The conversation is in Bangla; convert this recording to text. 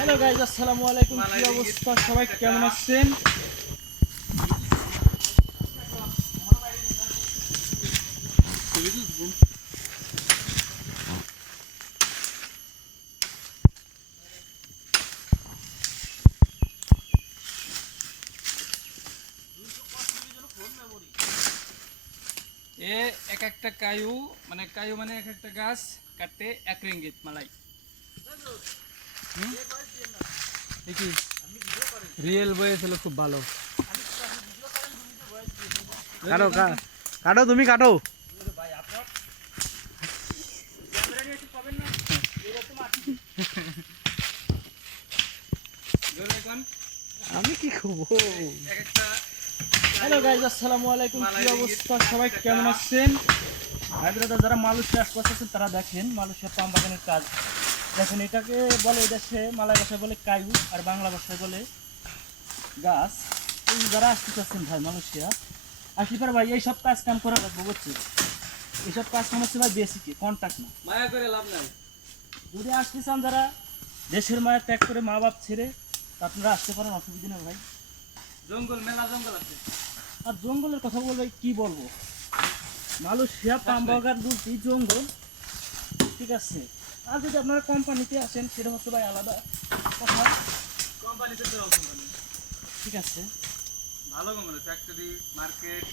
হ্যালো গাইজ আসসালামু আলাইকুম কি অবস্থা? সবাই কেমন আছেন? এ এক একটা কায়ু মানে কায়ু মানে এক একটা গাছ কাটতে এক রিঙ্গিত মালাই। হুম? কি রিয়েল বয়ে ছিল খুব ভালো। কাটো কাটো তুমি কাটো। আমি কি করব? হ্যালো গাইজ আসসালামু আলাইকুম কি অবস্থা? সবাই কেমন আছেন? ভাই যারা মালুষ চাষ করতেছেন তারা দেখেন মালয়েশিয়া পাম বাগানের কাজ। দেখেন এটাকে বলে দেশে মালয় ভাষায় বলে কায়ু আর বাংলা ভাষায় বলে গাছ। এই যারা আসতে চাচ্ছেন ভাই মালয়েশিয়া আসি পর ভাই এইসব কাজ কাম করা লাগবে বুঝছি এইসব কাজ কাম হচ্ছে ভাই বেসিকে কন্ট্যাক্ট না। মায়া করে লাভ নাই। যদি আসতে চান যারা দেশের মায়া ত্যাগ করে মা বাপ ছেড়ে আপনারা আসতে পারেন অসুবিধা নেই ভাই। জঙ্গল মেলা জঙ্গল আছে। আর জঙ্গলের কথা বলবে কি বলব? মালয়েশিয়া পাম বাগান বলতে জঙ্গল ঠিক আছে। আর যদি আপনারা কোম্পানিতে আসেন সেটা হচ্ছে ভাই আলাদা কথা। কোম্পানিতে তো ঠিক আছে। ভালো কোম্পানি ফ্যাক্টরি মার্কেট